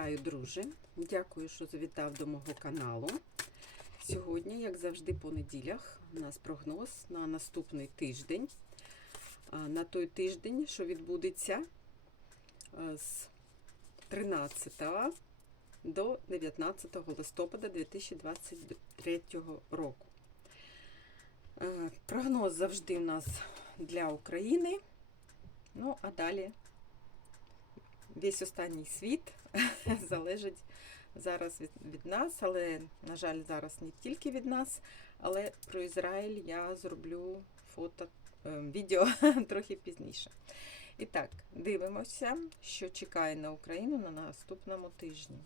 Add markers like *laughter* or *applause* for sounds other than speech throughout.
Вітаю, друже! Дякую, що завітав до мого каналу. Сьогодні, як завжди, по неділях, у нас прогноз на наступний тиждень. На той тиждень, що відбудеться з 13 до 19 листопада 2023 року. Прогноз завжди у нас для України. Ну, а далі весь останній світ *laughs* залежить зараз від, від нас, але, на жаль, зараз не тільки від нас, але про Ізраїль я зроблю фото, е, відео *laughs* трохи пізніше. І так, дивимося, що чекає на Україну на наступному тижні.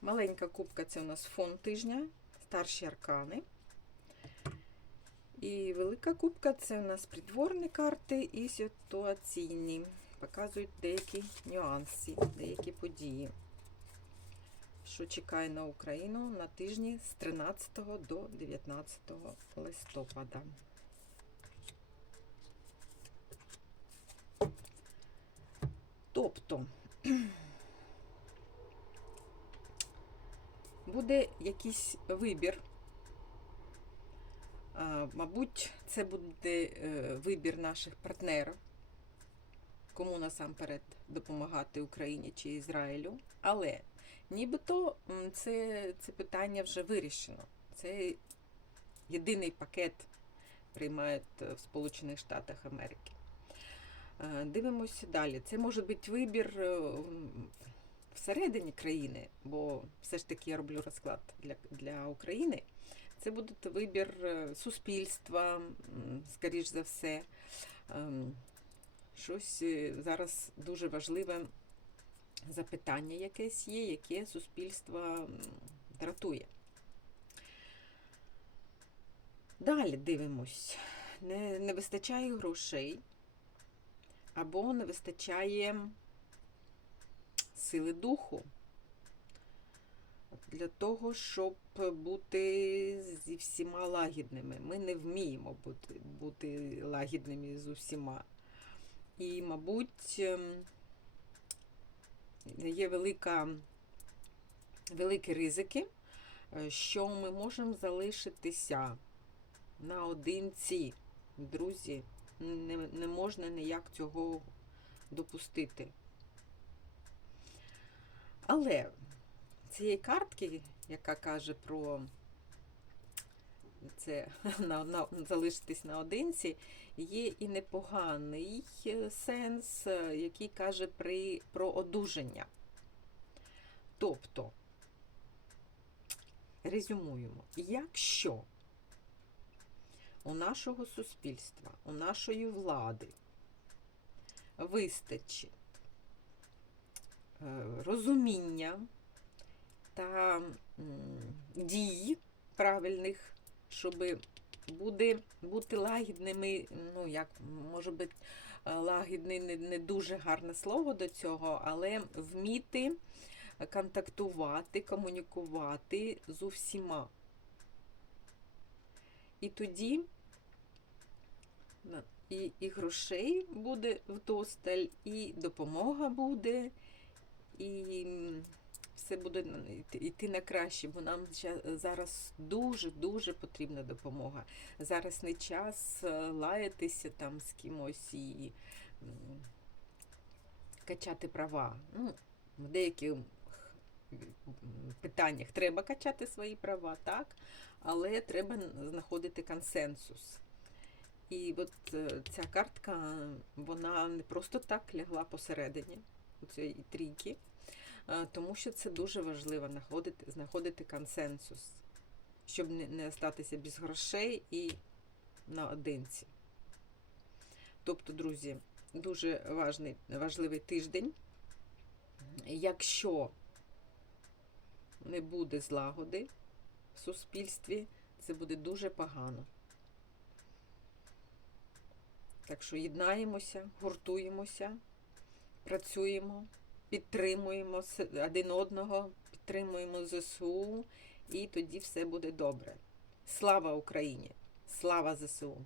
Маленька кубка це у нас фон тижня, старші аркани. І велика кубка це у нас придворні карти і ситуаційні. Показують деякі нюанси, деякі події, що чекає на Україну на тижні з 13 до 19 листопада. Тобто *clears throat* буде якийсь вибір. Мабуть, це буде е, вибір наших партнерів, кому насамперед допомагати Україні чи Ізраїлю. Але нібито це, це питання вже вирішено. Це єдиний пакет приймають е, в Сполучених Штатах Америки. Е, Дивимося далі. Це може бути вибір е, всередині країни, бо все ж таки я роблю розклад для, для України. Це буде вибір суспільства, скоріш за все. Щось е, зараз дуже важливе запитання якесь є, яке суспільство дратує. Далі дивимось. Не, не вистачає грошей або не вистачає сили духу для того, щоб бути зі всіма лагідними. Ми не вміємо бути, бути лагідними з усіма. І, мабуть, ем, є велика, великі ризики, е, що ми можемо залишитися наодинці. Друзі, не, не можна ніяк цього допустити. Але цієї картки, яка каже про це *laughs* на, на, залишитись наодинці, є і непоганий е, сенс, е, який каже при, про одужання. Тобто, резюмуємо, якщо у нашого суспільства, у нашої влади вистачить е, розуміння та дій правильних, щоб буде, бути лагідними, ну, як може бути е, лагідний не, не дуже гарне слово до цього, але вміти контактувати, комунікувати з усіма. І тоді і, і грошей буде вдосталь, і допомога буде, і все буде йти- на краще, бо нам зараз дуже-дуже потрібна допомога. Зараз не час е, лаятися там з кимось і качати права. Ну, в деяких питаннях треба качати свої права, так, але треба знаходити консенсус. І от е, ця картка, вона не просто так лягла посередині у цієї трійки, тому що це дуже важливо знаходити, знаходити консенсус, щоб не, не остатися без грошей і наодинці. Тобто, друзі, дуже важний, важливий тиждень. Якщо не буде злагоди в суспільстві, це буде дуже погано. Так що єднаємося, гуртуємося, працюємо, підтримуємо один одного, підтримуємо ЗСУ, і тоді все буде добре. Слава Україні! Слава ЗСУ!